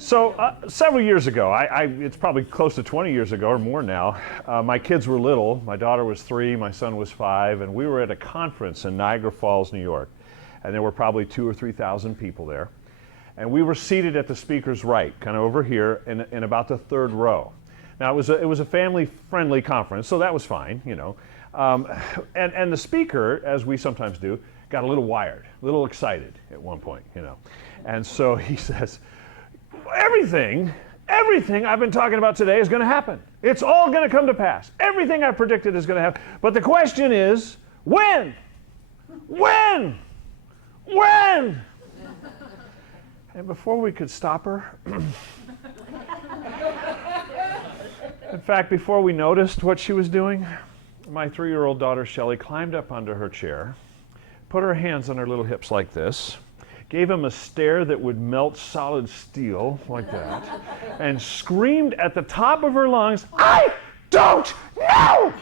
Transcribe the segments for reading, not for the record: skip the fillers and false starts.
So several years ago, it's probably close to 20 years ago or more now, my kids were little. My daughter was 3, my son was 5, and we were at a conference in Niagara Falls, New York. And there were probably 2,000 or 3,000 people there. And we were seated at the speaker's right, kind of over here in about the third row. Now it was a family-friendly conference, so that was fine, you know. And the speaker, as we sometimes do, got a little wired, a little excited at one point, you know. And so he says, everything I've been talking about today is going to happen. It's all going to come to pass. Everything I predicted is going to happen. But the question is, when? When? When? And before we could stop her, in fact, before we noticed what she was doing, my 3-year-old daughter, Shelley, climbed up onto her chair, put her hands on her little hips like this, gave him a stare that would melt solid steel like that, and screamed at the top of her lungs, "I don't know!"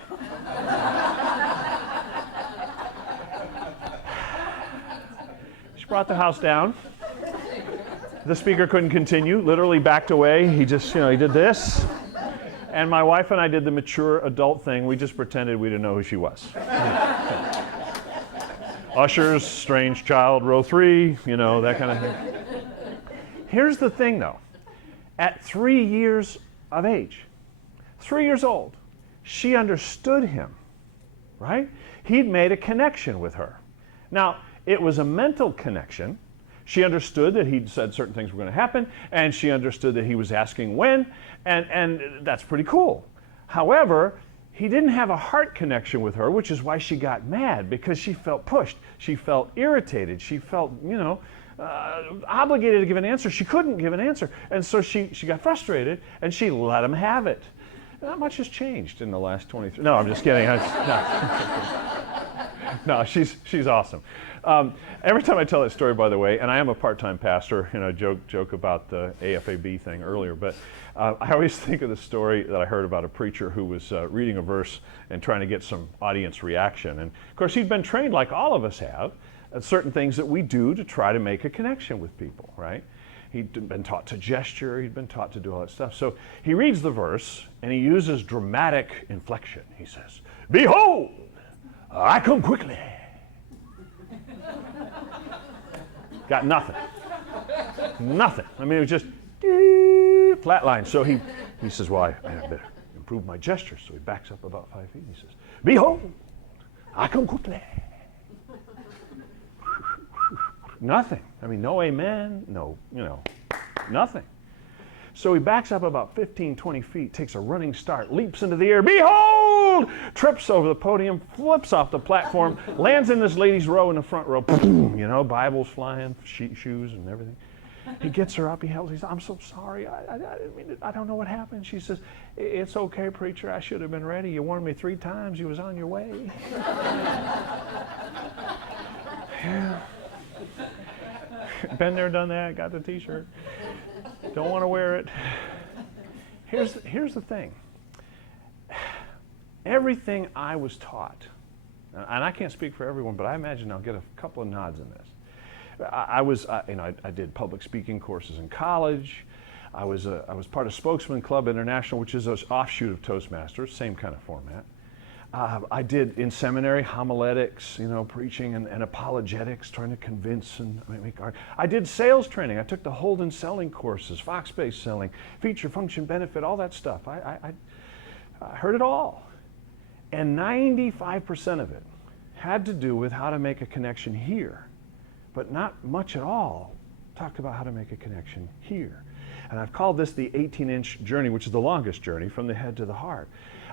She brought the house down. The speaker couldn't continue, literally backed away. He just, he did this. And my wife and I did the mature adult thing. We just pretended we didn't know who she was. Ushers, strange child, row 3, that kind of thing. Here's the thing, though. At 3 years of age, 3 years old, she understood him, right? He'd made a connection with her. Now, it was a mental connection. She understood that he'd said certain things were going to happen, and she understood that he was asking when, and that's pretty cool. However, he didn't have a heart connection with her, which is why she got mad, because she felt pushed. She felt irritated. She felt, obligated to give an answer. She couldn't give an answer. And so she got frustrated, and she let him have it. Not much has changed in the last 23. No, I'm just kidding. No, she's awesome. Every time I tell that story, by the way, and I am a part-time pastor, joke about the AFAB thing earlier, but I always think of the story that I heard about a preacher who was reading a verse and trying to get some audience reaction. And of course, he'd been trained, like all of us have, at certain things that we do to try to make a connection with people, right? He'd been taught to gesture, he'd been taught to do all that stuff. So he reads the verse, and he uses dramatic inflection. He says, "Behold, I come quickly." Got nothing. Nothing. I mean, it was just flat line. So he says, well, I better improve my gestures. So he backs up about 5 feet and he says, "Behold, I come quickly." Nothing. I mean, no amen, no, nothing. So he backs up about 15, 20 feet, takes a running start, leaps into the air, "Behold!" Trips over the podium, flips off the platform, lands in this lady's row in the front row, Bibles flying, shoes and everything. He gets her up, he says, "I'm so sorry, I don't know what happened." She says, "It's okay, preacher, I should have been ready. You warned me 3 times, you was on your way." Yeah. Been there, done that, got the t-shirt. Don't want to wear it. Here's the thing. Everything I was taught, and I can't speak for everyone, but I imagine I'll get a couple of nods in this. I did public speaking courses in college. I was part of Spokesman Club International, which is an offshoot of Toastmasters, same kind of format. I did in seminary homiletics, preaching and apologetics, trying to convince and make art. I did sales training. I took the Holden selling courses, Fox-based selling, feature, function, benefit, all that stuff. I heard it all. And 95% of it had to do with how to make a connection here, but not much at all talked about how to make a connection here. And I've called this the 18-inch journey, which is the longest journey from the head to the heart.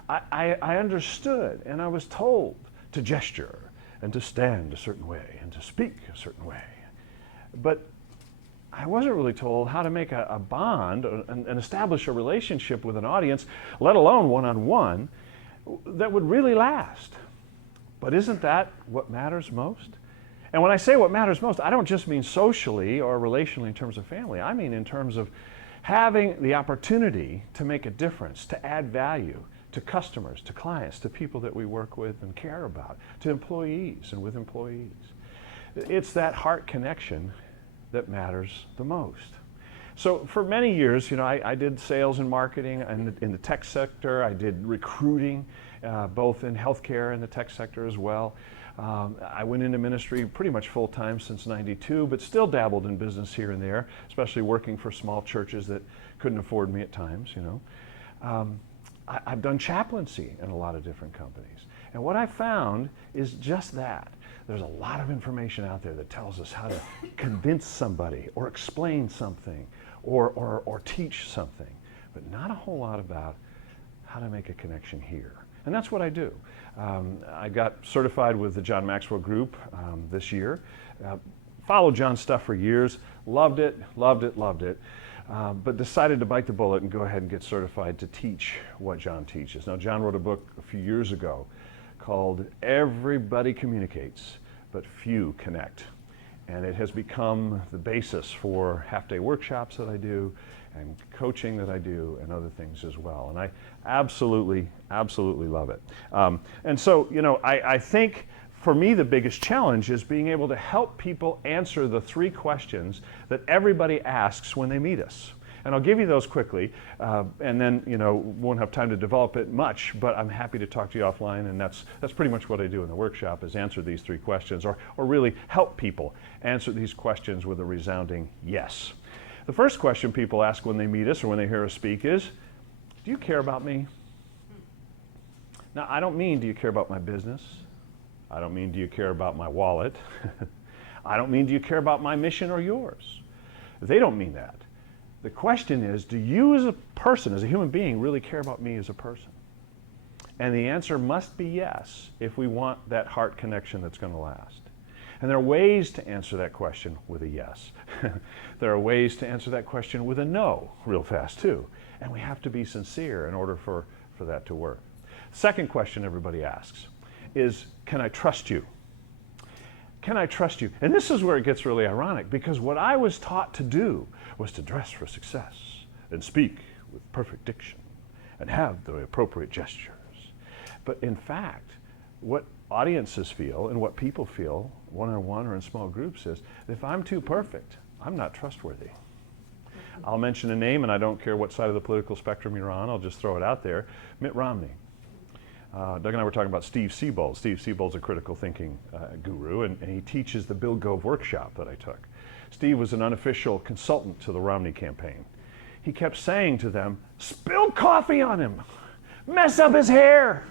I understood, and I was told to gesture and to stand a certain way and to speak a certain way. But I wasn't really told how to make a bond and establish a relationship with an audience, let alone one-on-one, that would really last. But isn't that what matters most? And when I say what matters most, I don't just mean socially or relationally in terms of family. I mean in terms of having the opportunity to make a difference, to add value to customers, to clients, to people that we work with and care about, to employees and with employees. It's that heart connection that matters the most. So for many years, I did sales and marketing in the tech sector. I did recruiting, both in healthcare and the tech sector as well. I went into ministry pretty much full time since '92, but still dabbled in business here and there, especially working for small churches that couldn't afford me at times, I've done chaplaincy in a lot of different companies. And what I found is just that. There's a lot of information out there that tells us how to convince somebody or explain something or teach something, but not a whole lot about how to make a connection here. And that's what I do. I got certified with the John Maxwell Group this year. Followed John's stuff for years, loved it, but decided to bite the bullet and go ahead and get certified to teach what John teaches. Now, John wrote a book a few years ago called Everybody Communicates, but Few Connect. And it has become the basis for half-day workshops that I do and coaching that I do and other things as well. And I absolutely love it. And so, I think for me the biggest challenge is being able to help people answer the 3 questions that everybody asks when they meet us. And I'll give you those quickly, and then won't have time to develop it much, but I'm happy to talk to you offline, and that's pretty much what I do in the workshop, is answer these 3 questions, or really help people answer these questions with a resounding yes. The first question people ask when they meet us or when they hear us speak is, do you care about me? Now, I don't mean do you care about my business? I don't mean do you care about my wallet? I don't mean do you care about my mission or yours? They don't mean that. The question is, do you as a person, as a human being, really care about me as a person? And the answer must be yes if we want that heart connection that's going to last. And there are ways to answer that question with a yes. There are ways to answer that question with a no real fast too. And we have to be sincere in order for that to work. Second question everybody asks is, can I trust you? Can I trust you? And this is where it gets really ironic, because what I was taught to do was to dress for success and speak with perfect diction and have the appropriate gestures. But in fact, what audiences feel and what people feel one-on-one or in small groups is, if I'm too perfect, I'm not trustworthy. I'll mention a name, and I don't care what side of the political spectrum you're on, I'll just throw it out there. Mitt Romney. Doug and I were talking about Steve Siebold. Steve Siebold's a critical thinking guru, and he teaches the Bill Gove workshop that I took. Steve was an unofficial consultant to the Romney campaign. He kept saying to them, spill coffee on him, mess up his hair,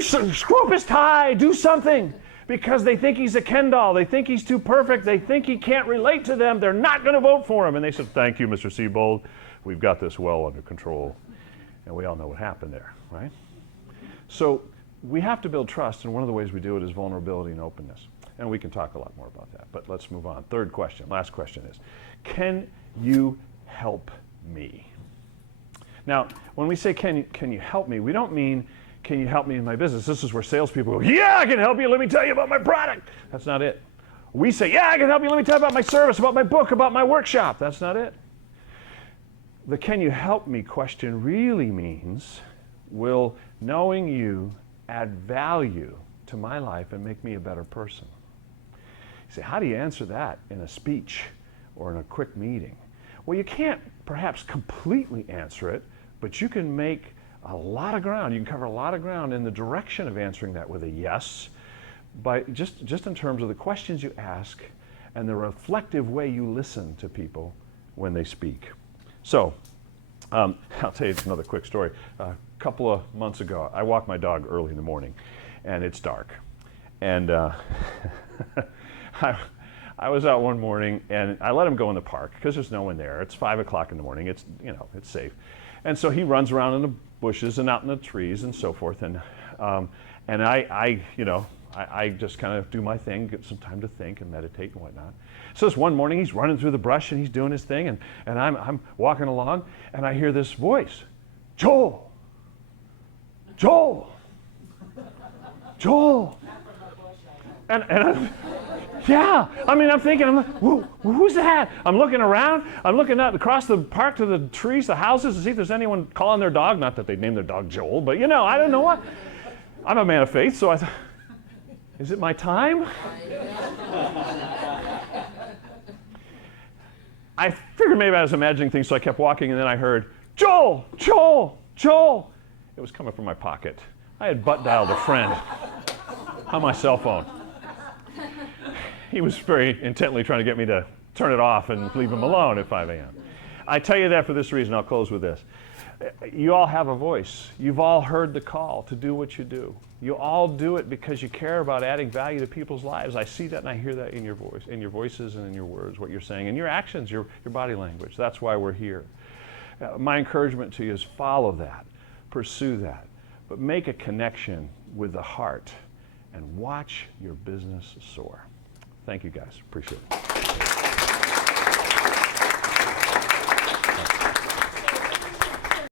screw up his tie, do something, because they think he's a Ken doll, they think he's too perfect, they think he can't relate to them, they're not going to vote for him. And they said, thank you, Mr. Siebold, we've got this well under control. And we all know what happened there, right? So we have to build trust, and one of the ways we do it is vulnerability and openness. And we can talk a lot more about that, but let's move on. Third question, last question is, can you help me? Now, when we say can you help me, we don't mean can you help me in my business. This is where salespeople go, yeah, I can help you, let me tell you about my product. That's not it. We say, yeah, I can help you, let me tell you about my service, about my book, about my workshop. That's not it. The can you help me question really means, will knowing you add value to my life and make me a better person? You say, how do you answer that in a speech or in a quick meeting? Well, you can't perhaps completely answer it, but you can make a lot of ground. You can cover a lot of ground in the direction of answering that with a yes, by just in terms of the questions you ask and the reflective way you listen to people when they speak. So, I'll tell you another quick story. A couple of months ago, I walk my dog early in the morning, and it's dark. And I was out one morning, and I let him go in the park because there's no one there. It's 5 o'clock in the morning. It's it's safe. And so he runs around in the bushes and out in the trees and so forth. And I just kind of do my thing, get some time to think and meditate and whatnot. So this one morning, he's running through the brush and he's doing his thing, and I'm walking along, and I hear this voice, Joel, Joel, Joel. And yeah, I'm thinking, I'm like, who's that? I'm looking around, I'm looking out across the park to the trees, the houses, to see if there's anyone calling their dog. Not that they'd name their dog Joel, but I don't know what. I'm a man of faith, so I thought, is it my time? I figured maybe I was imagining things, so I kept walking, and then I heard, Joel, Joel, Joel. It was coming from my pocket. I had butt dialed a friend on my cell phone. He was very intently trying to get me to turn it off and leave him alone at 5 a.m. I tell you that for this reason. I'll close with this. You all have a voice. You've all heard the call to do what you do. You all do it because you care about adding value to people's lives. I see that and I hear that in your voice, in your voices and in your words, what you're saying, and your actions, your body language. That's why we're here. My encouragement to you is follow that, pursue that, but make a connection with the heart and watch your business soar. Thank you guys. Appreciate it.